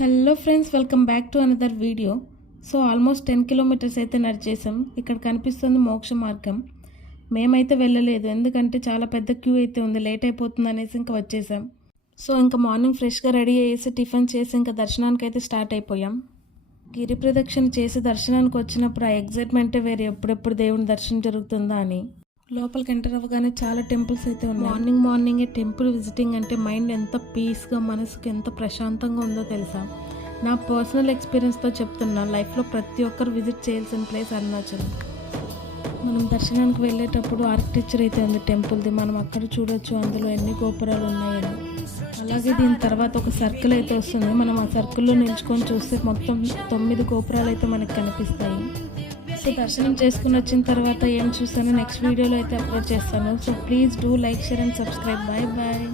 Hello friends, welcome back to another video. So almost 10 kilometres అయితే నడిచేసాం. ఇక్కడ కనిపిస్తుంది మోక్ష మార్గం. మేమైతే వెళ్ళలేదు, ఎందుకంటే చాలా పెద్ద క్యూ అయితే ఉంది, లేట్ అయిపోతుంది అనేసి ఇంకా వచ్చేసాం. సో ఇంకా మార్నింగ్ ఫ్రెష్గా రెడీ అయ్యేసి టిఫిన్ చేసి ఇంకా దర్శనానికి అయితే స్టార్ట్ అయిపోయాం. గిరి ప్రదక్షిణ చేసి దర్శనానికి వచ్చినప్పుడు ఆ ఎగ్జైట్మెంటే వేరే, ఎప్పుడెప్పుడు దేవుని దర్శనం జరుగుతుందా అని. లోపలికి ఎంటర్ అవ్వగానే చాలా టెంపుల్స్ అయితే ఉన్నాయి. మార్నింగే టెంపుల్ విజిటింగ్ అంటే మైండ్ ఎంత పీస్గా, మనసుకి ఎంత ప్రశాంతంగా ఉందో తెలుసా. నా పర్సనల్ ఎక్స్పీరియన్స్తో చెప్తున్నా, లైఫ్లో ప్రతి ఒక్కరు విజిట్ చేయాల్సిన ప్లేస్ అరుణాచలం. మనం దర్శనానికి వెళ్ళేటప్పుడు ఆర్కిటెక్చర్ అయితే ఉంది టెంపుల్ది, మనం అక్కడ చూడొచ్చు అందులో ఎన్ని గోపురాలు ఉన్నాయని. అలాగే దీని తర్వాత ఒక సర్కిల్ అయితే వస్తుంది, మనం ఆ సర్కిల్లో నిల్చుకొని చూస్తే మొత్తం 9 గోపురాలు అయితే మనకి కనిపిస్తాయి. సో దర్శనం చేసుకుని వచ్చిన తర్వాత ఏం చూస్తానో నెక్స్ట్ వీడియోలో అయితే అప్లోడ్ చేస్తాను. So please do like, share and subscribe. Bye bye.